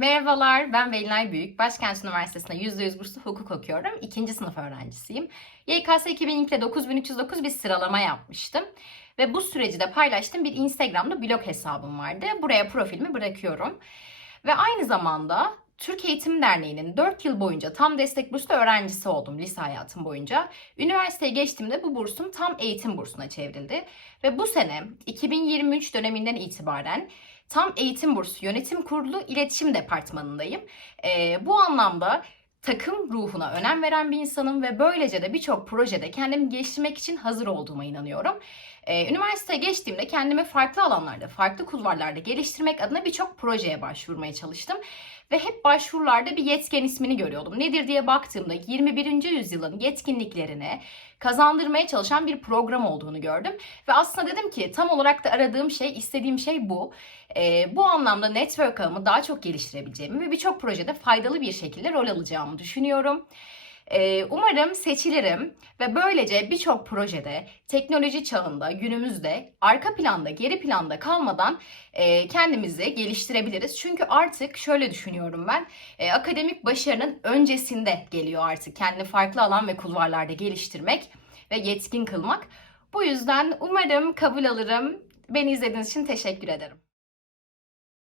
Merhabalar, ben Belinay Büyük. Başkent Üniversitesi'nde %100 burslu hukuk okuyorum. İkinci sınıf öğrencisiyim. YKS 2002'de 9309 bir sıralama yapmıştım. Ve bu süreci de paylaştığım bir Instagram'da blog hesabım vardı. Buraya profilimi bırakıyorum. Ve aynı zamanda Türk Eğitim Derneği'nin 4 yıl boyunca tam destek burslu öğrencisi oldum lise hayatım boyunca. Üniversiteye geçtiğimde bu bursum tam eğitim bursuna çevrildi. Ve bu sene 2023 döneminden itibaren tam eğitim bursu yönetim kurulu iletişim departmanındayım. Ee, bu anlamda takım ruhuna önem veren bir insanım ve böylece de birçok projede kendimi geliştirmek için hazır olduğuma inanıyorum. Ee, üniversiteye geçtiğimde kendimi farklı alanlarda, farklı kulvarlarda geliştirmek adına birçok projeye başvurmaya çalıştım. Ve hep başvurularda bir yetken ismini görüyordum. Nedir diye baktığımda 21. yüzyılın yetkinliklerini kazandırmaya çalışan bir program olduğunu gördüm. Ve aslında dedim ki tam olarak da aradığım şey, istediğim şey bu. Ee, bu anlamda network ağımı daha çok geliştirebileceğimi ve birçok projede faydalı bir şekilde rol alacağımı düşünüyorum. Umarım seçilirim ve böylece birçok projede teknoloji çağında günümüzde arka planda geri planda kalmadan kendimizi geliştirebiliriz. Çünkü artık şöyle düşünüyorum ben akademik başarının öncesinde geliyor artık kendini farklı alan ve kulvarlarda geliştirmek ve yetkin kılmak. Bu yüzden umarım kabul alırım. Beni izlediğiniz için teşekkür ederim.